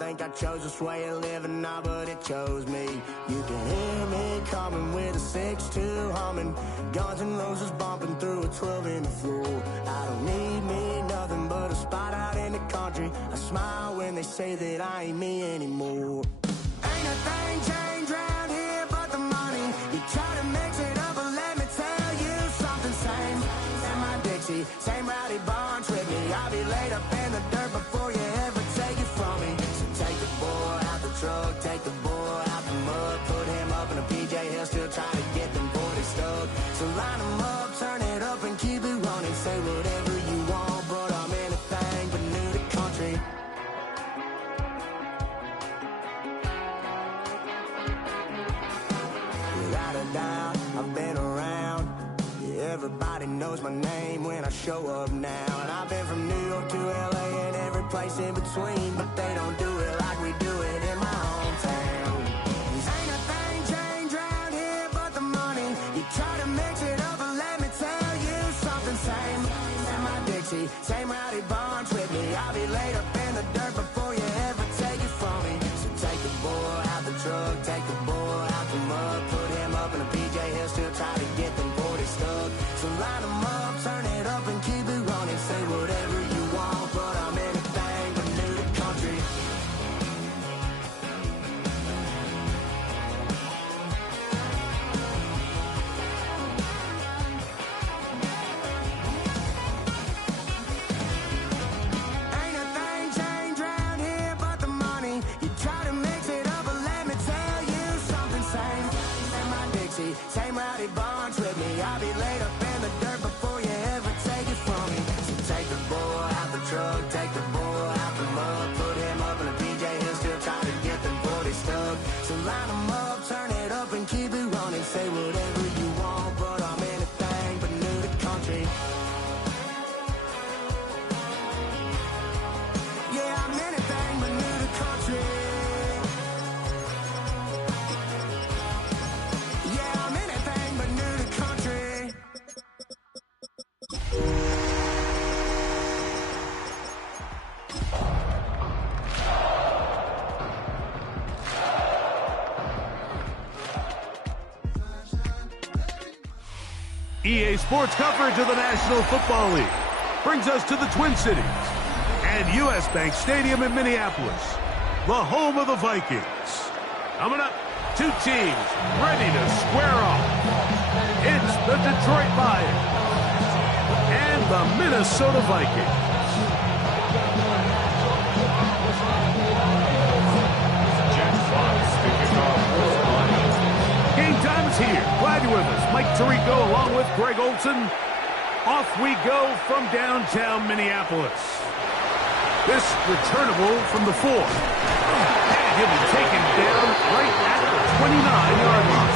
think I chose this way of living now, but it chose me. You can hear me coming with a 6-2 humming, Guns N' Roses bumping through a 12 in the floor. I don't need me nothing but a spot out in the country. I smile when they say that I ain't me anymore. Ain't a thing changed around here but the money. You try to mix it up, but let me tell you something. Same in my Dixie, same rowdy bunch with me. I'll be laid up in the dirt before you ever take it from me. So take the boy out the truck, take the boy out the mud, put him up in a PJ, he'll still try to get them 40 stuck. So line him up, turn it up and keep it running. Say whatever you want, but I'm anything but new to country. Without a doubt, I've been around. Yeah, everybody knows my name when I show up now. And I've been from New York to LA and every place in between, but they don't do it like we do it in my hometown. Ain't a thing changed around here but the money. You try to mix it up, but let me tell you something. Same in my Dixie, same rowdy bunch with me. I'll be laid up in the dirt before you ever take it from me. So take the boy out the truck, take the boy out the mud, put him up in a PJ, he'll still try to get them 40 stuck. So line him up, turn it up and keep it running. Say whatever you want, but I'm anything but new to country. Ain't a thing changed around here but the money. You try to mix it up, but let me tell you something. Same in my Dixie, same rowdy bunch with me. I'll be laid up in the dirt before you ever take it from me. So take the boy out the truck, take the boy out the mud, put him up in a PJ, he'll still try to get them 40 stuck. So line him up, turn it up and keep it running. Say whatever you want, but I'm anything but new to country. Yeah, I'm anything but new to country. Yeah, I'm anything but new to country. EA Sports coverage of the National Football League brings us to the Twin Cities and U.S. Bank Stadium in Minneapolis, the home of the Vikings. Coming up, two teams ready to square off. It's the Detroit Lions and the Minnesota Vikings. Game time is here. Glad you're with us. Mike Tirico along with Greg Olson. Off we go from downtown Minneapolis. This returnable from the 4. And he'll be taken down right at the 29-yard line.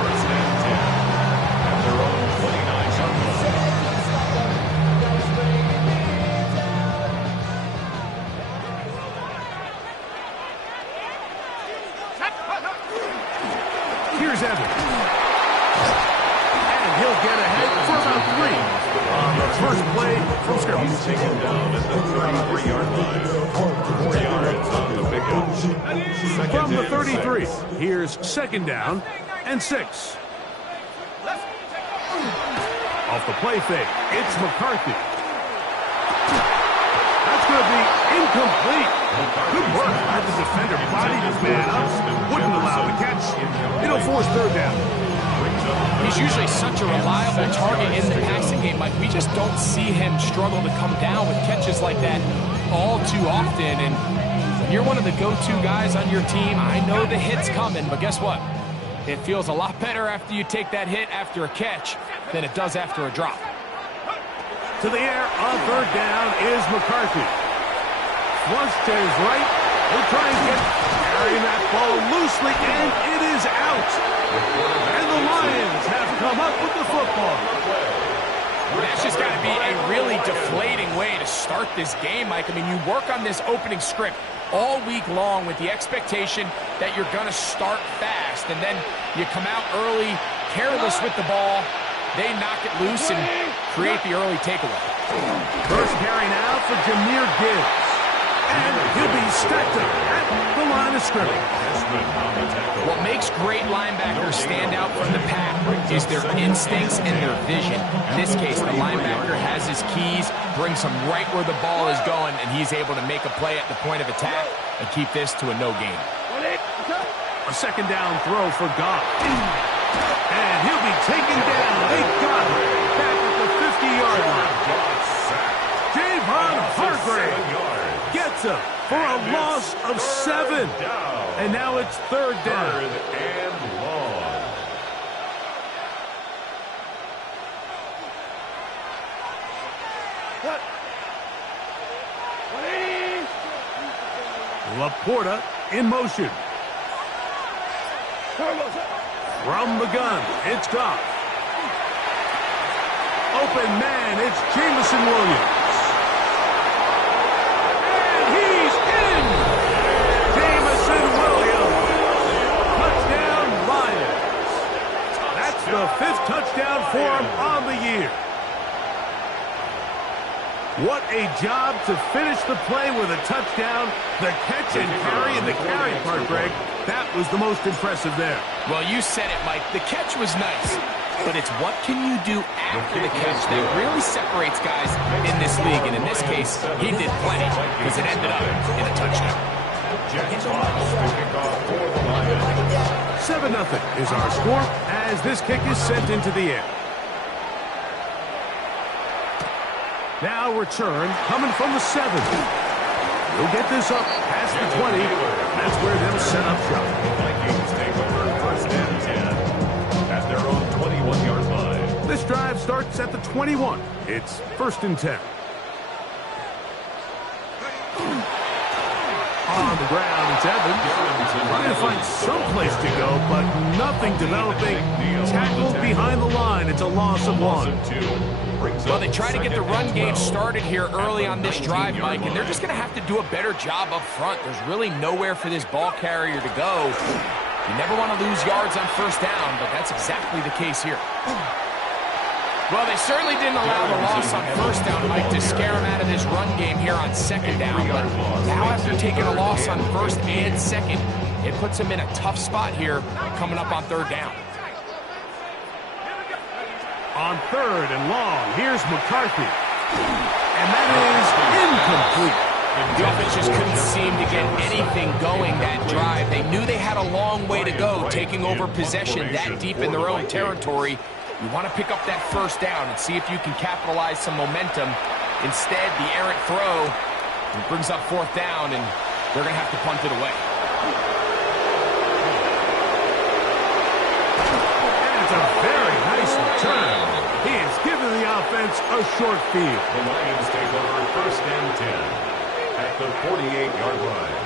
First and 10 at their own 29-yard line. Here's Evans. And he'll get ahead for about 3 on the first play from scrimmage. He's taken down at the 33-yard line. 4 yards on the pickup. From the 33, here's second down and 6. Off the play fake, it's McCarthy. That's going to be incomplete. Good work. Had the defender bodied his man up. Wouldn't allow the catch. It'll force third down. He's usually such a reliable target in the passing game. Like, we just don't see him struggle to come down with catches like that all too often. And when you're one of the go-to guys on your team, I know the hit's coming, but guess what? It feels a lot better after you take that hit after a catch than it does after a drop. To the air on third down is McCarthy. Once to his right, he'll try and carrying that ball loosely, and it is out. And the Lions have come up with the football. That's just got to be a really deflating way to start this game, Mike. I mean, you work on this opening script all week long with the expectation that you're going to start fast, and then you come out early, careless with the ball. They knock it loose and create the early takeaway. First carry now for Jahmyr Gibbs. And he'll be stacked up at the line of scrimmage. What makes great linebackers stand out from the pack is their instincts and their vision. In this case, the linebacker has his keys, brings him right where the ball is going, and he's able to make a play at the point of attack and keep this to a no gain. A second down throw for Goff. And he'll be taken down. They got him back at the 50-yard line. Javon Hargrave gets him for a loss of 7. And now it's third down. Laporta in motion. From the gun, it's Goff. Open man, it's Jameson Williams. And he's in! Jameson Williams. Touchdown, Lions. That's the 5th touchdown for him on the year. What a job to finish the play with a touchdown. The catch and carry, and the carry part, Greg, that was the most impressive there. Well, you said it, Mike. The catch was nice, but it's what can you do after the catch that really separates guys in this league. And in this case, he did plenty because it ended up in a touchdown. 7-0 is our score as this kick is sent into the air. Now return coming from the 7. We'll get this up past the 20. That's where they'll set up shop. Vikings take over first and 10 at their own 21-yard line. This drive starts at the 21. It's first and 10. On the ground, it's Evans. Trying to find some place to go, but nothing developing. Tackled behind the line. It's a loss of 1. Well, they try to get the run game started here early on this drive, Mike, and they're just going to have to do a better job up front. There's really nowhere for this ball carrier to go. You never want to lose yards on first down, but that's exactly the case here. Well, they certainly didn't allow the loss on first down, Mike, to scare him out of this run game here on second down. But now after taking a loss on first and second, it puts him in a tough spot here coming up on third down. On third and long, here's McCarthy. And that is incomplete. The offense just couldn't seem to get anything going that drive. They knew they had a long way to go, taking over possession that deep in their own territory. You want to pick up that first down and see if you can capitalize some momentum. Instead, the errant throw brings up fourth down, and they're going to have to punt it away. And it's a very nice return. He has given the offense a short field. The Lions take over first and 10 at the 48-yard line.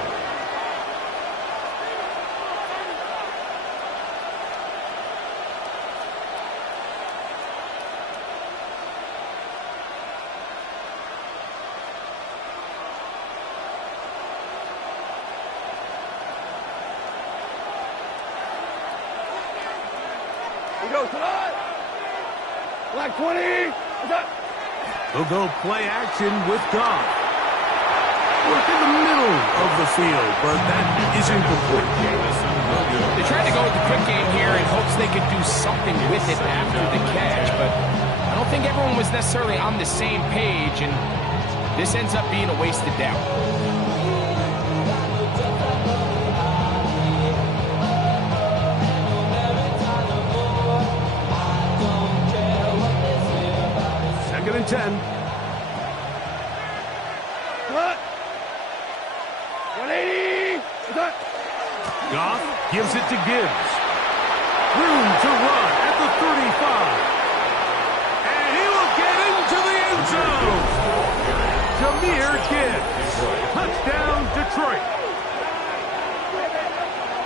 Black 20. They'll go play action with Goff. Work in the middle of the field, but that is incomplete. They tried to go with the quick game here in hopes they could do something with it after the catch, but I don't think everyone was necessarily on the same page, and this ends up being a wasted down. Second and 10. What? 180. Goff gives it to Gibbs. Room to run at the 35. And he will get into the end zone. Jahmyr Gibbs. Touchdown, Detroit.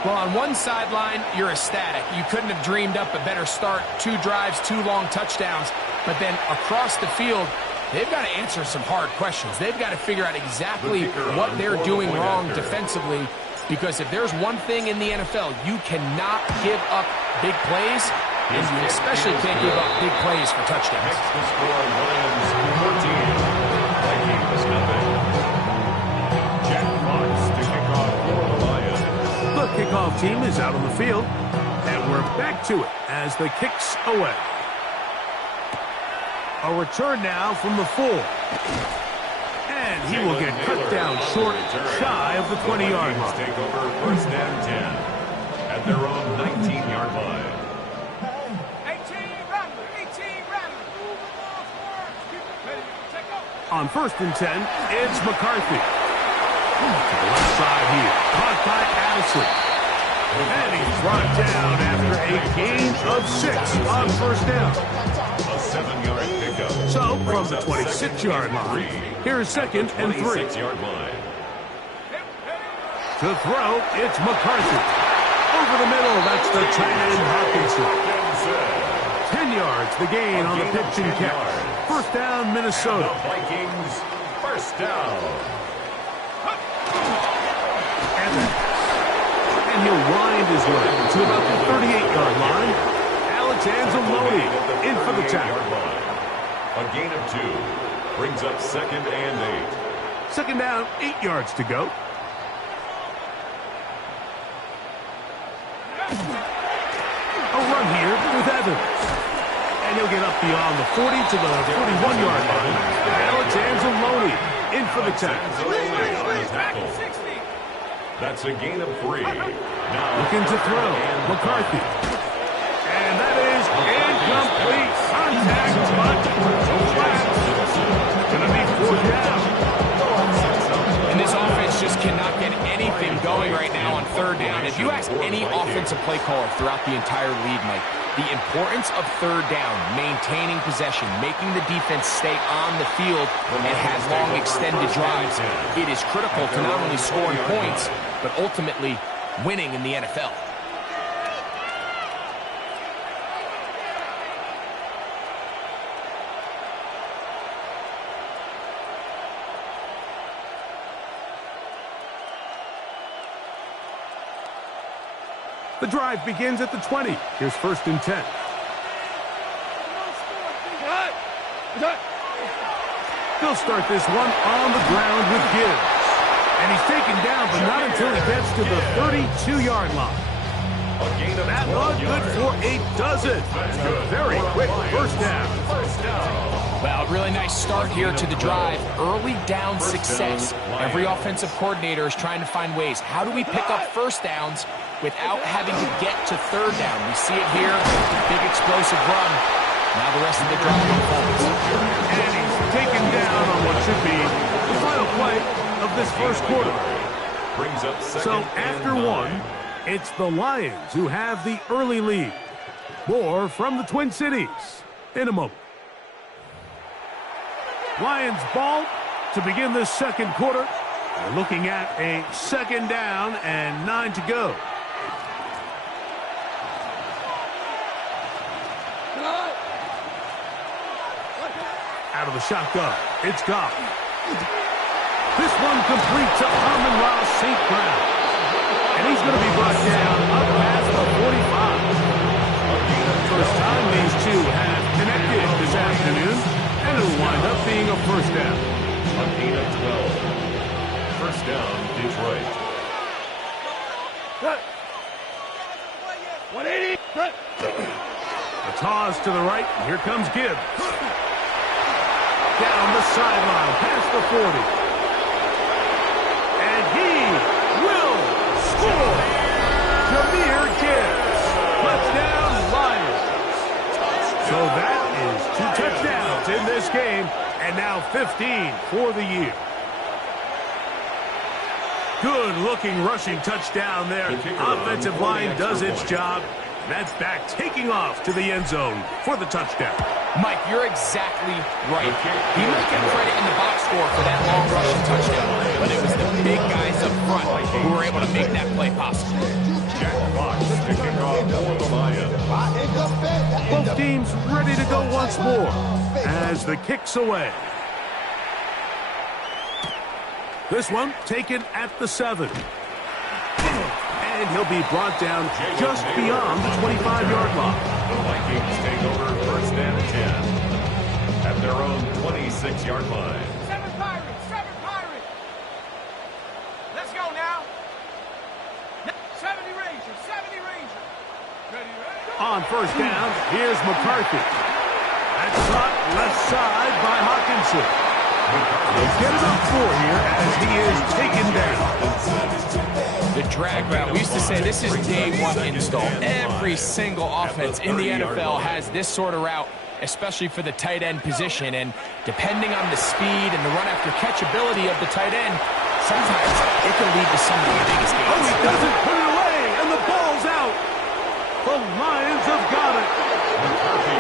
Well, on one sideline, you're ecstatic. You couldn't have dreamed up a better start. 2 drives, 2 long touchdowns. But then across the field, they've got to answer some hard questions. They've got to figure out exactly what they're doing wrong defensively. Because if there's one thing in the NFL, you cannot give up big plays, and you especially can't give up big plays for touchdowns. Next to score, Lions 14, Vikings nothing. kickoff team is out on the field, and we're back to it as the kick's away. A return now from the 4. And he will get cut down short, shy of the 20-yard line. Take over first and 10 at their own 19-yard line. 18 Rattler. On first and 10, it's McCarthy. To the left side here, caught by Addison. And he's brought down after a gain of 6 on first down. A 7-yard pickup. So, from the 26-yard line, here's second and 3. 26-yard line. To throw, it's McCarthy. Over the middle, that's the tight end Hawkinson. 10 yards, the gain on the pitch and catch. First down, Minnesota. The Vikings, first down. And he'll wind his way to about the 38-yard line. Alexander in for the tackle. A gain of 2 brings up second and 8. Second down, 8 yards to go. A run here with Evans. And he'll get up beyond the 40 to the 41-yard line. Alexander in for the tackle. That's a gain of 3. Now Looking to throw, McCarthy. And that is incomplete. Contact, but going to be 4th down. And this offense just cannot get anything going right now on 3rd down. If you ask any offensive play caller throughout the entire league, Mike, the importance of 3rd down, maintaining possession, making the defense stay on the field and have long extended drives, it is critical to not only scoring points, but ultimately winning in the NFL. The drive begins at the 20. Here's first and 10. They'll start this one on the ground with Gibbs. And he's taken down, but not until he gets to the 32-yard line. That one good for a dozen. And a very quick first down. Well, really nice start here to the drive. Early down success. Every offensive coordinator is trying to find ways. How do we pick up first downs without having to get to 3rd down? We see it here. Big explosive run. Now the rest of the drive unfolds. And he's taken down on what should be the final play of this first quarter. So after 1, it's the Lions who have the early lead. More from the Twin Cities in a moment. Lions ball to begin this second quarter. We're looking at a 2nd down and 9 to go. Out of the shotgun, it's Goff. This one complete to Amon-Ra St. Brown. And he's going to be brought down up past the 45. First time these two have connected this afternoon, and it'll wind up being a first down. A gain of 12. First down, Detroit. 180. A toss to the right. Here comes Gibbs. Down the sideline, past the 40. And he will score. Jahmyr Gibbs. Touchdown, Lions. So that is 2 touchdowns in this game, and now 15 for the year. Good-looking rushing touchdown there. Offensive line does its job. That's back taking off to the end zone for the touchdown. Mike, you're exactly right. He might get credit in the box score for that long rushing touchdown, but it was the big guys up front who were able to make that play possible. Both teams ready to go once more as the kick's away. This one taken at the 7. And he'll be brought down just beyond the 25-yard line. The Vikings take over first and 10 at their own 26-yard line. 7 Pirates. Let's go now. 70 Ranger, 70 Ranger. Ready, ready. On first down, here's McCarthy. That's shot left side by Hawkinson. They'll get it up 4 here as he is taken down. The drag route. We used to say this is day one install. Every single offense in the NFL has this sort of route, especially for the tight end position. And depending on the speed and the run after catch ability of the tight end, sometimes it can lead to some of the biggest gains. Oh, he doesn't put it away, and the ball's out. The Lions have got it.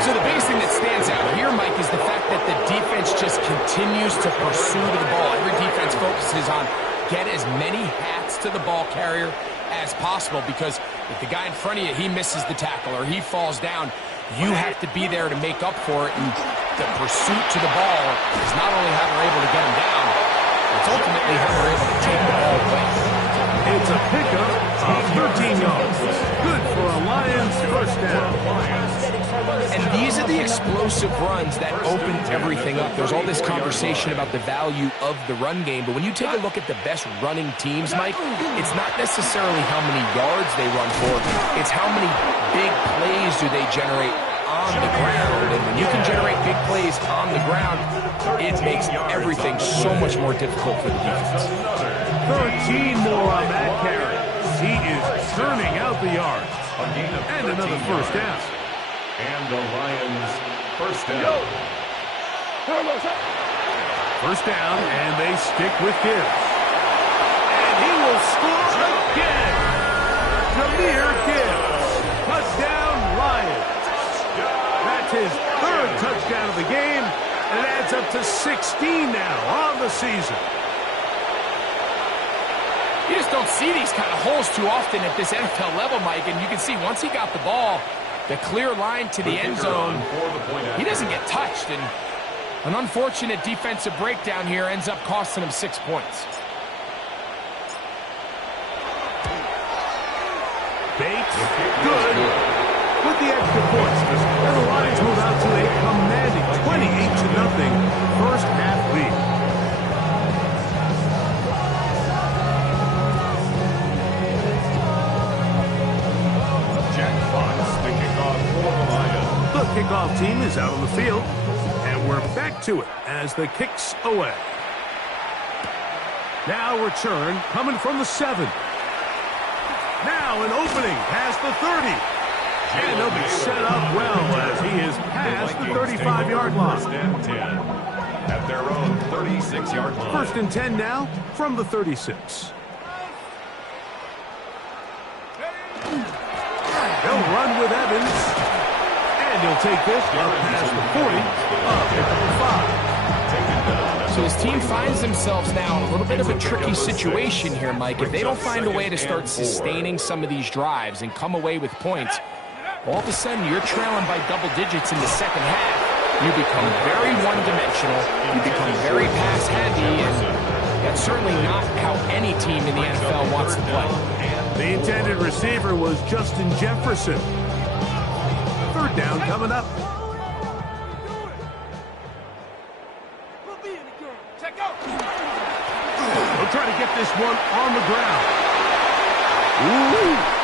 So the biggest thing that stands out here, Mike, is the fact that the defense just continues to pursue the ball. Every defense focuses on get as many hats to the ball carrier as possible, because if the guy in front of you, he misses the tackle or he falls down, you have to be there to make up for it. And the pursuit to the ball is not only how they're able to get him down, it's ultimately how they're able to take the ball away. It's a pickup of 13 yards. Good for a Lions first down. And these are the explosive runs that open everything up. There's all this conversation about the value of the run game, but when you take a look at the best running teams, Mike, it's not necessarily how many yards they run for, it's how many big plays do they generate on the ground. And when you can generate big plays on the ground, it makes everything so much more difficult for the defense. 13 more on that carry. He is turning out the yards. And another first down. And the Lions first down. First down, and they stick with Gibbs. And he will score again. Jahmyr Gibbs. Touchdown, Lions. That's his 3rd touchdown of the game, and it adds up to 16 now on the season. You just don't see these kind of holes too often at this NFL level, Mike, and you can see once he got the ball, the clear line to the end zone, he doesn't get touched, and an unfortunate defensive breakdown here ends up costing him 6 points. Bates, good, with the extra points, and the Lions move out to a commanding 28-0 first half lead. The kickoff team is out on the field, and we're back to it as the kick's away. Now return coming from the 7. Now an opening past the 30. And he'll be set up well as he is past the 35-yard line. First and 10 at their own 36-yard line. First and 10 now from the 36. They'll run with Evans. And he'll take this up past the 40, up at the 5. So his team finds themselves now in a little bit of a tricky situation here, Mike. If they don't find a way to start sustaining some of these drives and come away with points, all of a sudden you're trailing by double digits in the second half. You become very one-dimensional. You become very pass-heavy, and that's certainly not how any team in the NFL wants to play. The intended receiver was Justin Jefferson. Third down coming up. He'll try to get this one on the ground. Ooh.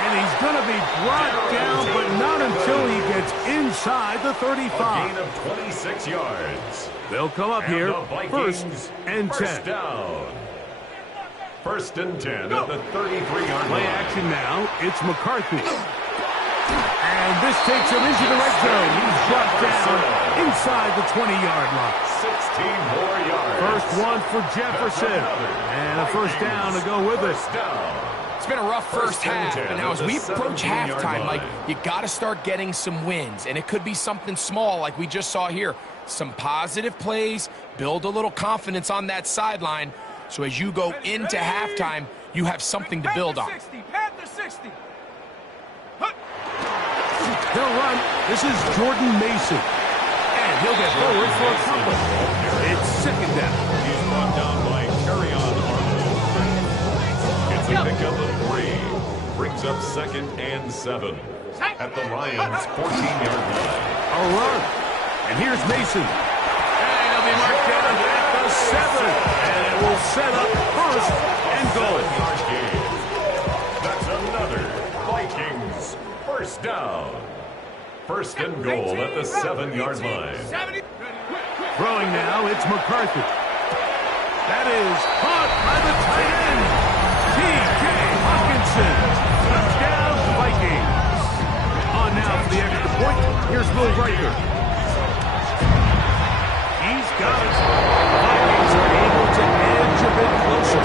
And he's going to be brought down, but not until he gets inside the 35. A gain of 26 yards. They'll come up here, first and 10. First down. First and 10 at the 33-yard Play line. action now. It's McCarthy. And this takes him into the red zone. He's brought down inside the 20-yard line. 16 more yards. First one for Jefferson. And a first down to go with it. It's been a rough first half, but now as we approach halftime, Mike, you got to start getting some wins, and it could be something small like we just saw here. Some positive plays, build a little confidence on that sideline, so as you go into halftime, you have something to build on. Panther 60. They'll run. This is Jordan Mason. And he'll get forward for a couple. It's second down. He's brought down by Carry-On Arnold. It's a pickup of 3. Brings up second and 7 at the Lions' 14-yard line. A run. And here's Mason. And he'll be marked down at the 7. And it will set up first and goal. 7-yard gain. First down. First and goal at the 7-yard line. Throwing now, it's McCarthy. That is caught by the tight end, T.J. Hawkinson. Touchdown, Vikings. On now for the extra point. Here's Will Riker. He's got it. The Vikings are able to edge a bit closer.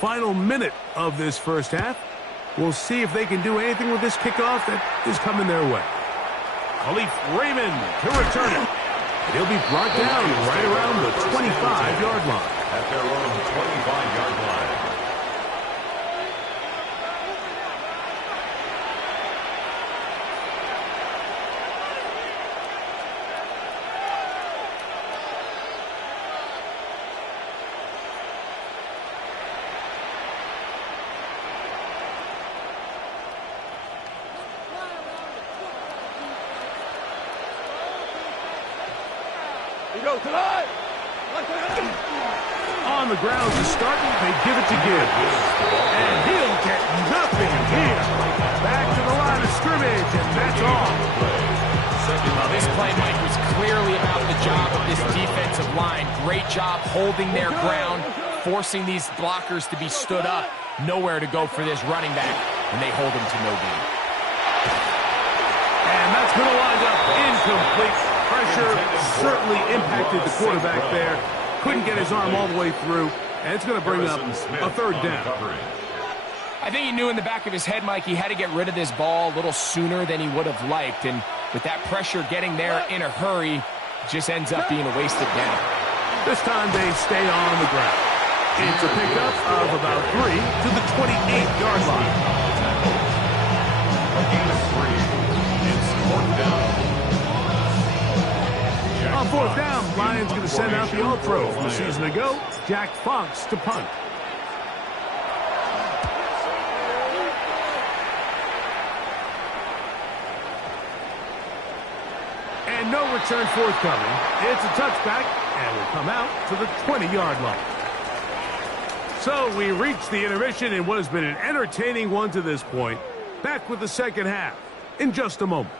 Final minute of this first half. We'll see if they can do anything with this kickoff that is coming their way. Khalif Raymond to return it. He'll be brought down right around the 25-yard line. At their own 25-yard line. On the ground to start, they give it to Gibbs. And he'll get nothing here. Back to the line of scrimmage, and that's all. Well, this play, Mike, was clearly about the job of this defensive line. Great job holding their ground, forcing these blockers to be stood up. Nowhere to go for this running back, and they hold him to no gain. And that's going to wind up incomplete. Pressure certainly impacted the quarterback there. Couldn't get his arm all the way through, and it's going to bring up a third down. I think he knew in the back of his head, Mike, he had to get rid of this ball a little sooner than he would have liked, and with that pressure getting there in a hurry, it just ends up being a wasted down. This time they stay on the ground. It's a pickup of about 3 to the 28-yard line. It's fourth down. On fourth down, Lions going to send out the All-Pro from a season ago, Jack Fox to punt. And no return forthcoming. It's a touchback, and will come out to the 20-yard line. So we reach the intermission in what has been an entertaining one to this point. Back with the second half in just a moment.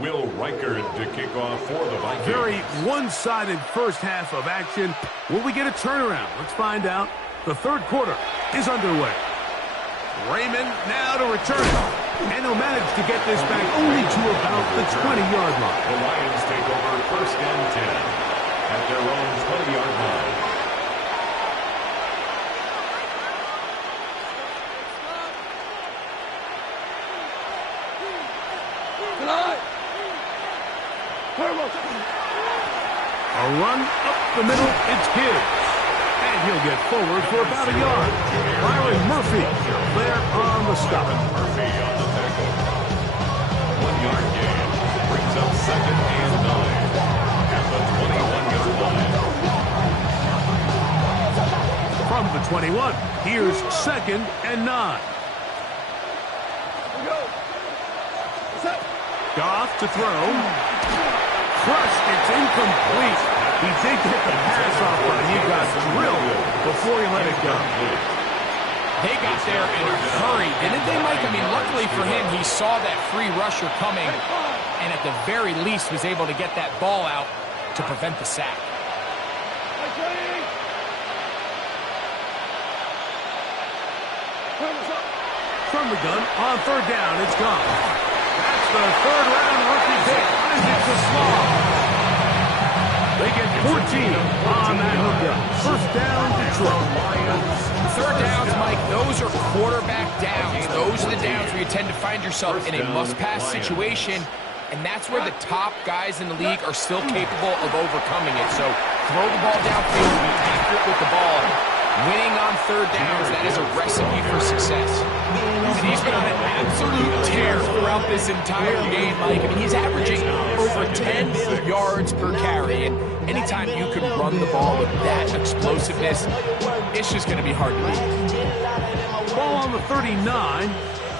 Will Riker to kick off for the Vikings. Very one-sided first half of action. Will we get a turnaround? Let's find out. The third quarter is underway. Raymond now to return. And he'll manage to get this back only to about the 20-yard line. The Lions take over first and 10 at their own 20-yard line. A run up the middle, it's Gibbs. And he'll get forward for about a yard. Byron Murphy there on the stop. Murphy on the tackle. 1-yard gain brings up second and 9 at the 21-yard line. From the 21, here's second and 9. Goff to throw. Crushed, it's incomplete. He did get the pass off, but he got drilled before he let it go. They got there in a hurry, didn't they, Mike? I mean, luckily for him, he saw that free rusher coming, and at the very least was able to get that ball out to prevent the sack. From the gun, on third down, it's gone. That's the third-round rookie pick. It's a slaw. They get 14 on that hookup. First down, Detroit. Third downs, Mike, those are quarterback downs. Those are the downs where you tend to find yourself in a must-pass situation, and that's where the top guys in the league are still capable of overcoming it. So throw the ball downfield, be accurate with the ball, Winning on third downs, that is a recipe for success. And he's been on an absolute tear throughout this entire game, Mike. I mean, he's averaging over 10 yards per carry. And anytime you can run the ball with that explosiveness, it's just going to be hard to beat. Ball on the 39.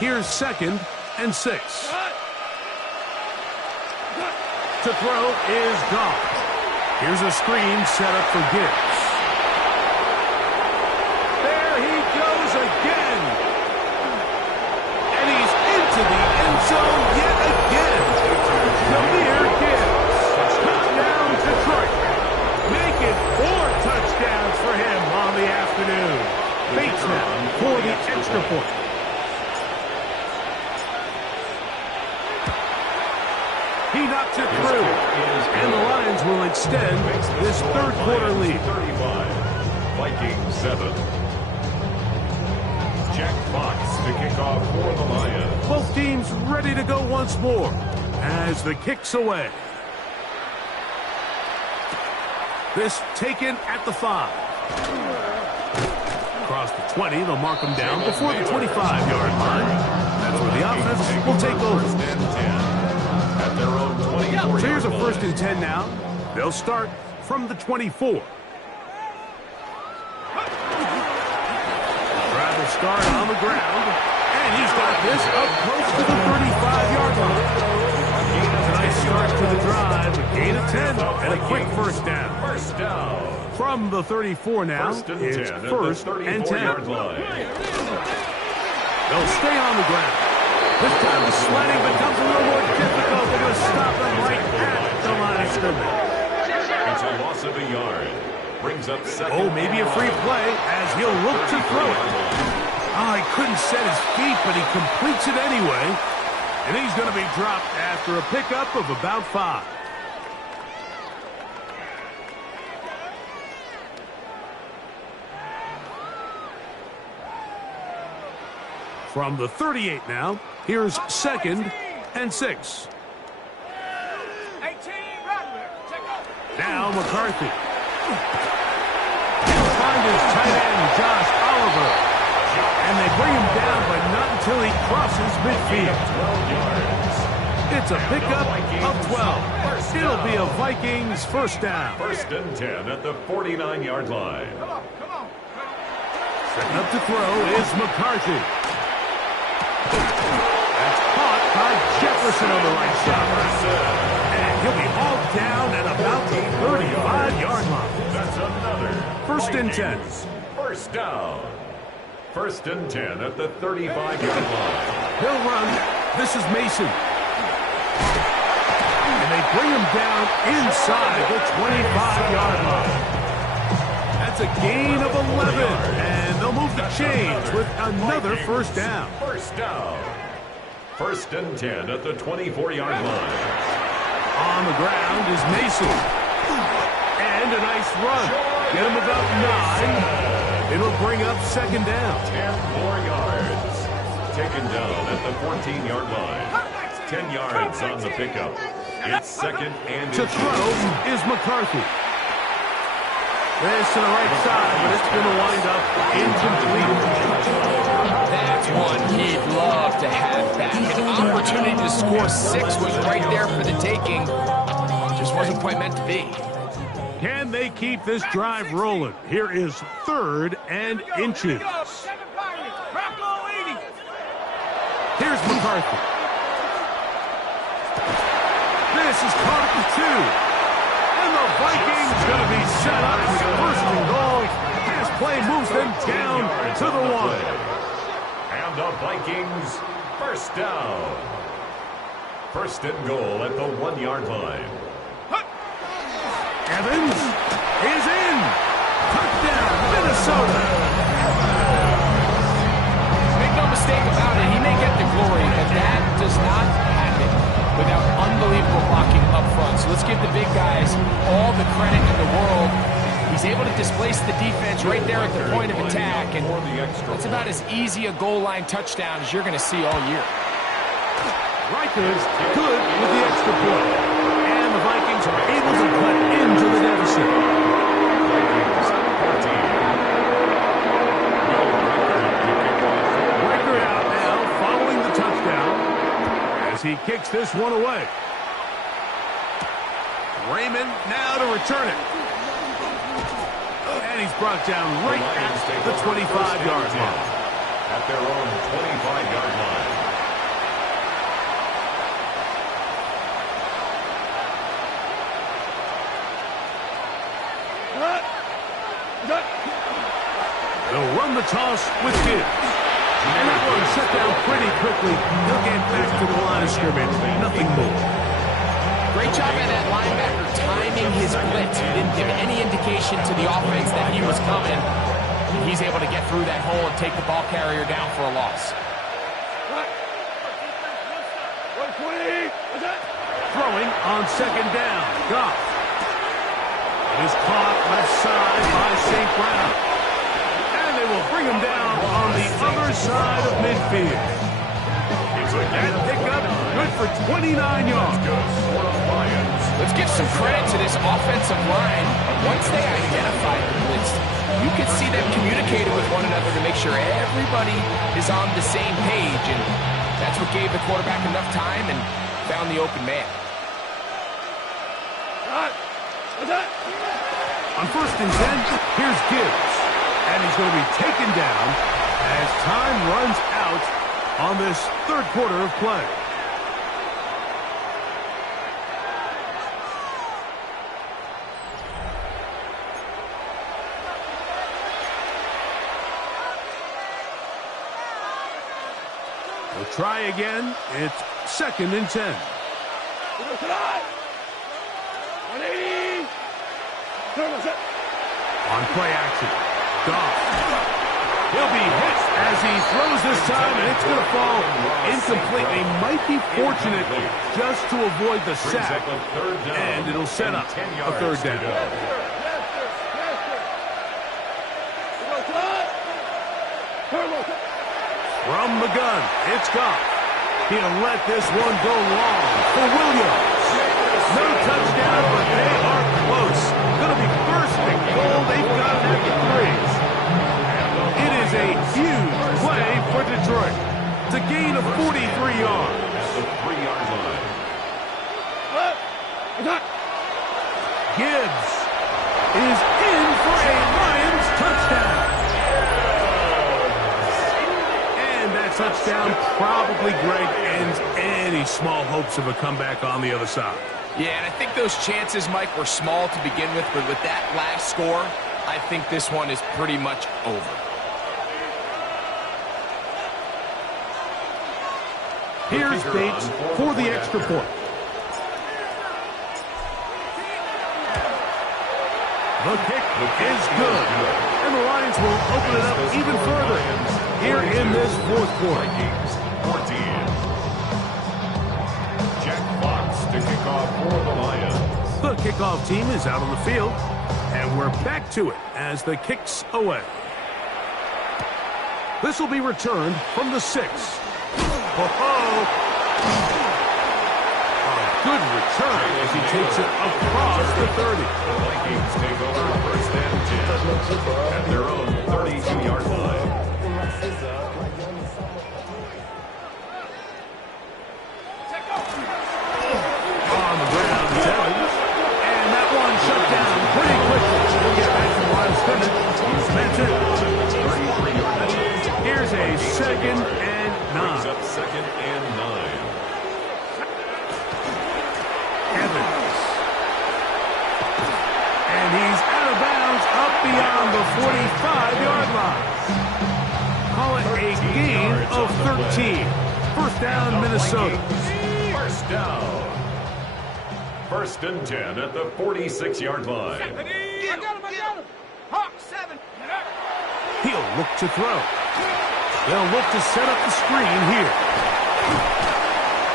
Here's 2nd and 6. To throw is Goff. Here's a screen set up for Gibbs. There he goes again. And he's into the end zone yet again. Jahmyr Gibbs. Touchdown Detroit. Make it 4 touchdowns for him on the afternoon. Bates now for the extra point. He knocks it through, and the Lions will extend this third-quarter lead. 35, Vikings 7. Jack Fox to kick off for the Lions. Both teams ready to go once more as the kick's away. This taken at the 5. Across the 20, they'll mark him down before the 25-yard line. That's where the offense will take over. At their own 24. So here's a 1st and 10 now. They'll start from the 24. Rather start on the ground, and he's got this up close to the 35-yard line. A nice start to the drive, a gain of 10, and a quick first down. First down. From the 34 now, it's 1st and 10. They'll stay on the ground. This time the sledding becomes a little more difficult. They're going to stop him right at the line of scrimmage. It's a loss of a yard. Brings up 2nd. Oh, maybe a free play as he'll look to throw it. Oh, he couldn't set his feet, but he completes it anyway. And he's going to be dropped after a pickup of about 5. From the 38 now, here's 2nd and 6. Now McCarthy. He'll find his tight end, Josh Oliver. And they bring him down, but not until he crosses midfield. 12 yards. It's a pickup of 12. It'll be a Vikings first down. 1st and 10 at the 49-yard line. Setting up to throw is McCarthy. That's caught by Jefferson on the right side. And he'll be hauled down at about the 35-yard line. That's another 1st and 10. First down. 1st and 10 at the 35-yard line. He'll run. This is Mason. And they bring him down inside the 25-yard line. That's a gain of 11. And they'll move the chains with another first down. First down. 1st and 10 at the 24-yard line. On the ground is Mason. And a nice run. Get him about 9. It'll bring up 2nd down. 10 more yards. Taken down at the 14-yard line. 10 yards on the pickup. It's 2nd and to throw is McCarthy. This to the right side, but it's going to wind up incomplete. That's one he'd love to have back. An opportunity to score 6 was right there for the taking. Just wasn't quite meant to be. Can they keep this drive rolling? Here is 3rd and inches. Here's McCarthy. This is caught at the 2. And the Vikings going to be set up with 1st and goal. This play moves them down to the 1. And the Vikings first down. 1st and goal at the 1-yard line. Evans is in. Touchdown, Minnesota. Make no mistake about it, he may get the glory, but that does not happen without unbelievable blocking up front. So let's give the big guys all the credit in the world. He's able to displace the defense right there at the point of attack, and that's about as easy a goal line touchdown as you're going to see all year. Riker's good with the extra point. And the Vikings are able to cut into the deficit. Vikings 14. as he kicks this one away. Raymond now to return it. And he's brought down right at the 25-yard line. At their own 25-yard line. They'll run the toss with Gibbs. And that one shut down pretty quickly. He'll get back to the line of scrimmage. Nothing more. Great job by that linebacker timing his blitz. He didn't give any indication to the offense that he was coming. He's able to get through that hole and take the ball carrier down for a loss. Throwing on second down. Goff. It is caught left side by St. Brown. And they will bring him down on the other side of midfield. That pickup good for 29 yards. Let's give some credit to this offensive line. Once they identified the blitz, you could see them communicating with one another to make sure everybody is on the same page, and that's what gave the quarterback enough time and found the open man. On 1st and 10, here's Gibbs, and he's going to be taken down as time runs out on this third quarter of play. We'll try again. It's 2nd and 10. On play action, Goff. He'll be hit as he throws this time, and it's going to fall incomplete. They might be fortunate just to avoid the sack, and it'll set up a third down. From the gun, it's Goff. He'll let this one go long for Williams. No touchdown, but they are close. Going to be first and goal. They've got it at the 3. It is a huge play for Detroit. It's a gain of 43 yards. At the 3-yard line. Gibbs is in for a Lions touchdown. And that touchdown probably, Greg, ends any small hopes of a comeback on the other side. Yeah, and I think those chances, Mike, were small to begin with, but with that last score, I think this one is pretty much over. Here's Bates for the extra point. The kick is good, and the Lions will open it up even further here in this fourth quarter. 14. To kick off for the Lions. The kickoff team is out on the field, and we're back to it as the kick's away. This will be returned from the 6. Oh, a good return as he takes it across the 30. The Vikings take over 1st and 10 at their own 32-yard line. Here's a 2nd and 9. Brings up 2nd and 9. Evans. And he's out of bounds up beyond the 45-yard line. Call it a gain of 13. First down, Minnesota. First down. 1st and 10 at the 46-yard line. I got him. Hawk 7. He'll look to throw. They'll look to set up the screen here.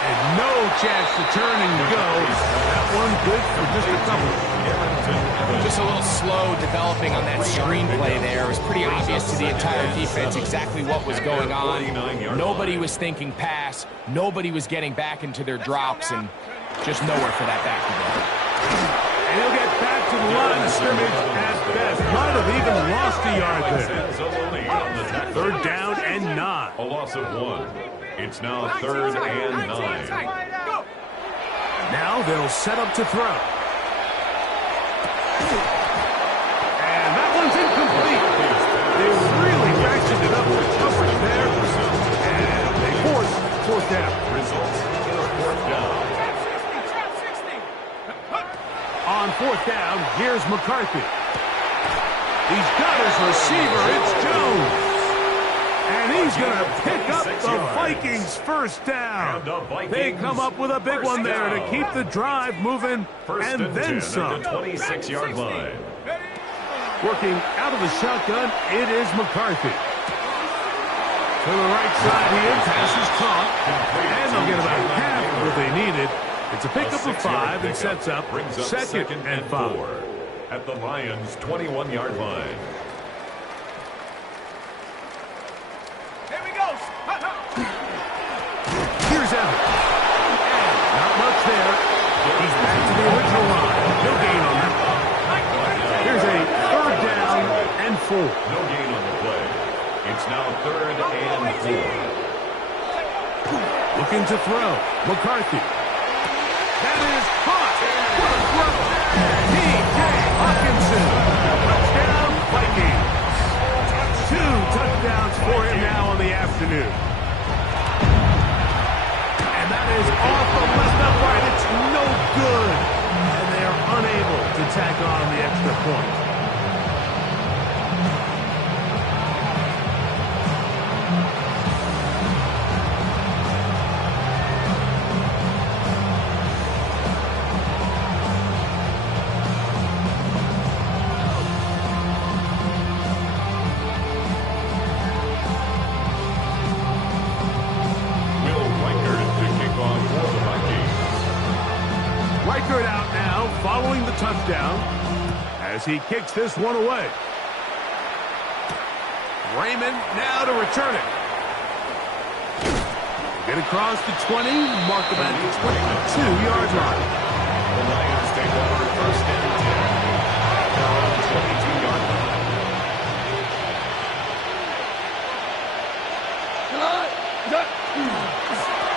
And no chance to turn and go. That one good for just a couple. Just a little slow developing on that screenplay there. It was pretty obvious to the entire defense exactly what was going on. Nobody was thinking pass. Nobody was getting back into their drops, and just nowhere for that back to go. And he'll get back to the line of scrimmage at best. Might have even lost a yard there. 3rd down and 9. A loss of 1. It's now 3rd and 9. Now they'll set up to throw. And that one's incomplete. They really ratcheted it up with coverage there. And they force 4th down. Results in a 4th down. On 4th down, here's McCarthy. He's got his receiver. It's Jones. And he's going to pick up the Vikings' 1st down. They come up with a big one there to keep the drive moving and then some. 26-yard line. Working out of the shotgun, it is McCarthy. To the right side here, pass is caught. And they'll get about half of what they needed. It's a pickup of 5 and sets up 2nd and 5. At the Lions' 21-yard line. Here we go. Here's Evans. Not much there. He's back to the original line. No gain on that. Here's a 3rd down and 4. No gain on the play. It's now 3rd and 4. Looking to throw. McCarthy. That is caught. What a throw. T.J. Hawkinson. Touchdown, Vikings. 2 touchdowns for him now on the afternoon. And that is off the left upright. It's no good. And they are unable to tack on the extra point. Out now following the touchdown as he kicks this one away. Raymond now to return it. Get across the 20, mark them at the 22-yard line. The Lions take over 1st and 10 at their own 22-yard line.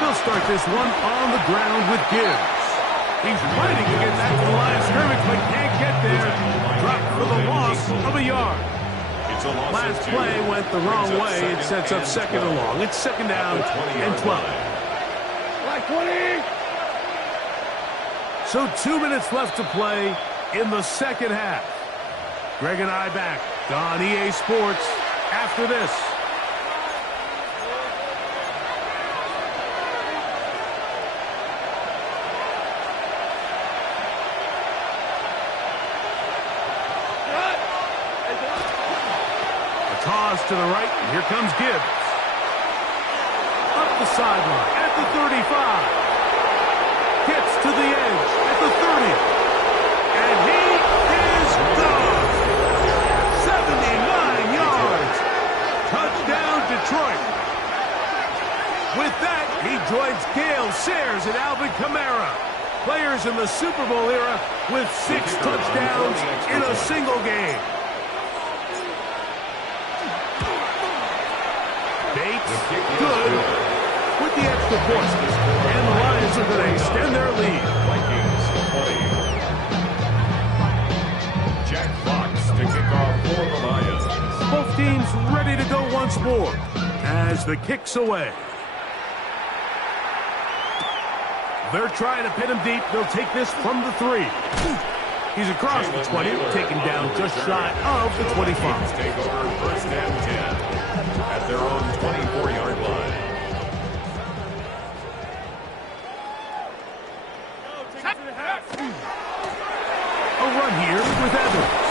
They'll start this one on the ground with Gibbs. He's fighting to get back to the line of scrimmage, but can't get there. Dropped for the loss of a yard. Last play went the wrong way. It sets up 2nd and long. It's 2nd down and 12. Like 20. So 2 minutes left to play in the 2nd half. Greg and I back on EA Sports after this. Toss to the right, and here comes Gibbs. Up the sideline at the 35. Gets to the edge at the 30. And he is gone. 79 yards. Touchdown, Detroit. With that, he joins Gale Sayers and Alvin Kamara, players in the Super Bowl era with 6 touchdowns in a single game. Good with the extra point. And the Lions are going to extend their lead. Vikings 20. Jack Fox to kick off for the Lions. Both teams ready to go once more as the kick's away. They're trying to pin him deep. They'll take this from the 3. He's across the 20, taken down just shy of the 25. Take over 1st and 10 at their own 24-yard line. A run here with Evans.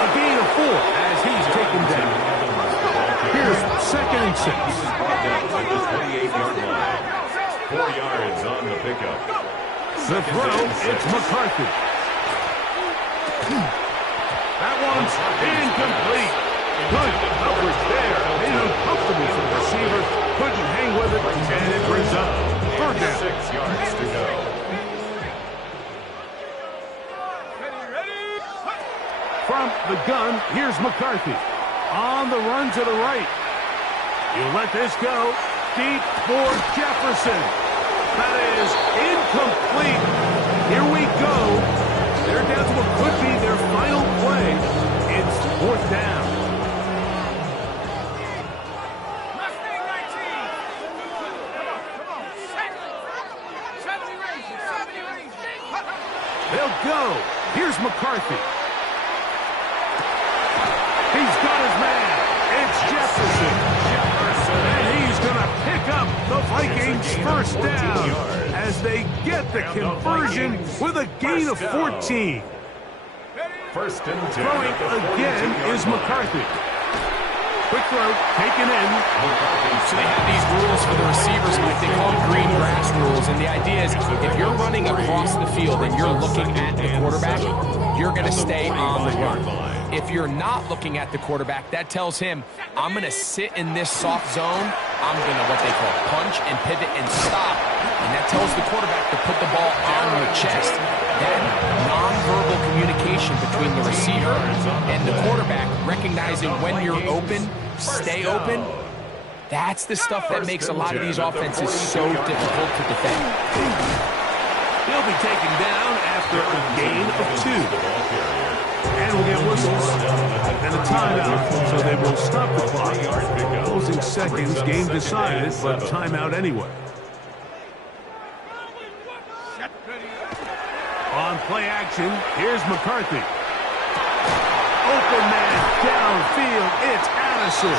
A gain of 4 as he's taken down. Here's 2nd and 6. At the 28-yard line. 4 yards on the pickup. The throw, it's McCarthy. That one's incomplete. Good coverage there. Made it uncomfortable for the receiver. Couldn't hang with it, and it brings up 3rd down. 6 yards to go. From the gun, here's McCarthy. On the run to the right. He'll let this go. deep for Jefferson. That is incomplete. Here we go. They're down to what could be their final play. It's 4th down. Mustang 19. Come on. 70 ranges. 70 ranges. They'll go. Here's McCarthy. He's got his man. It's Jefferson. And he's going to pick up the Vikings' 1st down as they get the conversion with a gain of 14. 1st and 10. Throwing again is McCarthy. Quick throw, taken in. So they have these rules for the receivers, Mike. They call them green grass rules. And the idea is if you're running across the field and you're looking at the quarterback, you're going to stay on the run. If you're not looking at the quarterback, that tells him, I'm going to sit in this soft zone. I'm going to what they call punch and pivot and stop. And that tells the quarterback to put the ball on your chest. That nonverbal communication between the receiver and the quarterback, recognizing when you're open, stay open, that's the stuff that makes a lot of these offenses so difficult to defend. He'll be taken down after a gain of 2. And we'll get whistles and a timeout, so they will stop the clock. Closing seconds, game decided, but timeout anyway. On play action, here's McCarthy. Open man downfield, it's Addison.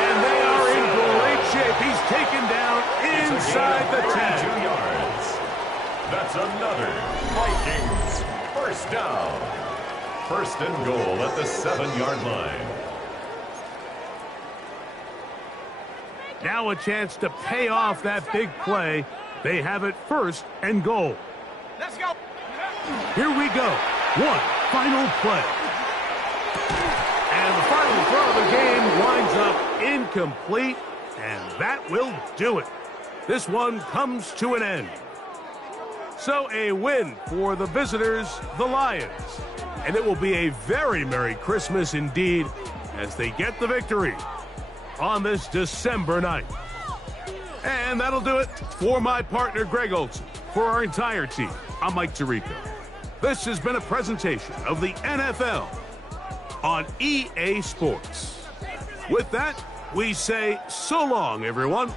And they are in great shape. He's taken down inside the 10. 2 yards. That's another Vikings 1st down. 1st and goal at the 7-yard line. Now a chance to pay off that big play. They have it 1st and goal. Let's go. Here we go. One final play. And the final throw of the game winds up incomplete, and that will do it. This one comes to an end. So a win for the visitors, the Lions. And it will be a very Merry Christmas indeed as they get the victory on this December night. And that'll do it for my partner, Greg Olson. For our entire team, I'm Mike Tirico. This has been a presentation of the NFL on EA Sports. With that, we say so long, everyone.